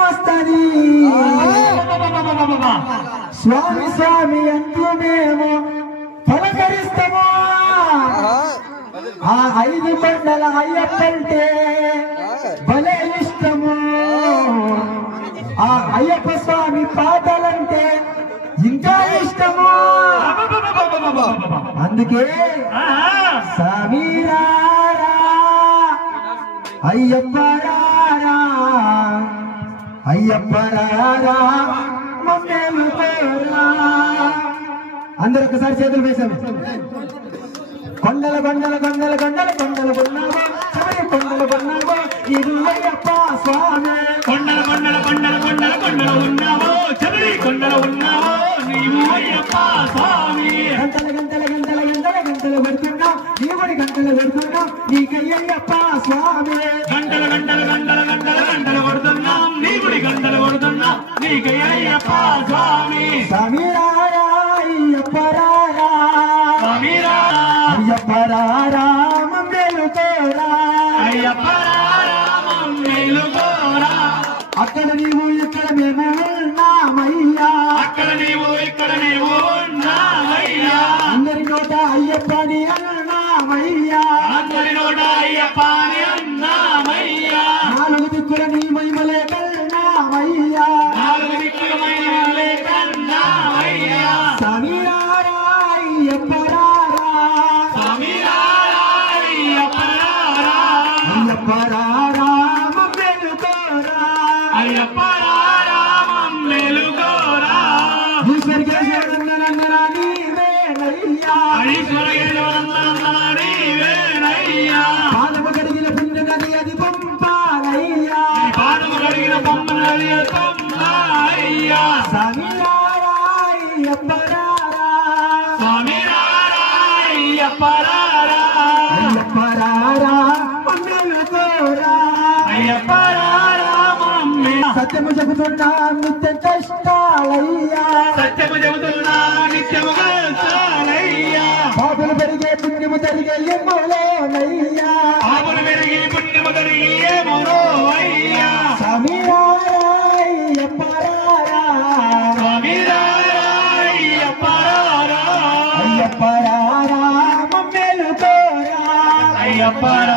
వస్తది స్వామి స్వామి అంటూ మేము పలకరిస్తాము ఆ 5 కొండల అయ్యప్పంటే భలే ఇష్టము ఆ అయ్యప్ప స్వామి పాటలంటే ఇంకా ఇష్టము అందుకే సమీరారా అయ్యప్పరారా అయ్యప్పరారా మమ్మేలు కోరా అందరూ ఒకసారి చేతులు వేశాము కొండల కొండల కొండల కొండల కొండలు కొన్నావా శబరి కొండలు కొన్నావా ఇది అయ్యప్ప స్వామి కొండల కొండల కొండల కొండల కొండలు ఉన్నావో శబరి కొండలు ఉన్నావో నీవు అయ్యప్ప స్వామి గంటల గంటల గంటల గంటల గంటలు పెడుతున్నా నీవుడి గంటలు పెడుతున్నా నీకయ్యప్ప స్వామి గంటల గంటల గంటల గంటల గంటలు కొడుతున్నాం నీవుడి గంటలు కొడుతున్నాం నీకయ్యప్ప స్వామి సమీరారా అయ్యప్పరారా సమీరా అయ్యప్పరారా మమ్మేలు కోరా అయ్యప్పరారా మమ్మేలు కోరా అక్కడ నీవు ఇక్కడ మేము ఉన్నామయ్యా అక్కడ నీవు ఇక్కడ నీవు ఉన్నామయ్యా అందరి నోట అయ్యప్పని అన్నామయ్యా అందరి నోట అయ్యప్పని అన్నామయ్యా 4 దిక్కుల నీ మహిమలే కన్నామయ్యా 4 దిక్కుల మహిమలే కన్నామయ్యా సమీరారా అయ్యప్పరారా సమీరారా అయ్యప్పరారా అయ్యప్పరారా మమ్మేలు కోరా అయ్యప్పరారా మమ్మేలు కోరా ఈశ్వరికేశ్వరందనందనా నీవేనయ్యా ఐశ్వర్యవందనీవేనయ్యా పాదము కడిగిన పుణ్య నది అది పంపాలయ్యా పాదము కడిగిన బొమ్మనది అయ్యా సమీరారా అయ్యప్పరారా సమీరారా అయ్యప్పరారా అయ్యప్పరారా మమ్మేలు కోరా అయ్యప్పరారా మమ్మే సత్యము చెబుతున్నా నిత్య కష్టాలయ్యా సత్యము చెబుతున్నా నిత్యము కష్టాలయ్యా పాపులు పెరిగే పుణ్యము జరిగే ఎమ్మలోనయ్యా పాపులు పెరిగి పుణ్యము కలిగి ఏమోనో అయ్యా సమీరారా అయ్యప్పరారా సమీరారా అయ్యప్పరారా అయ్యప్పరారా మమ్మేలు కోరా అయ్యప్పరారా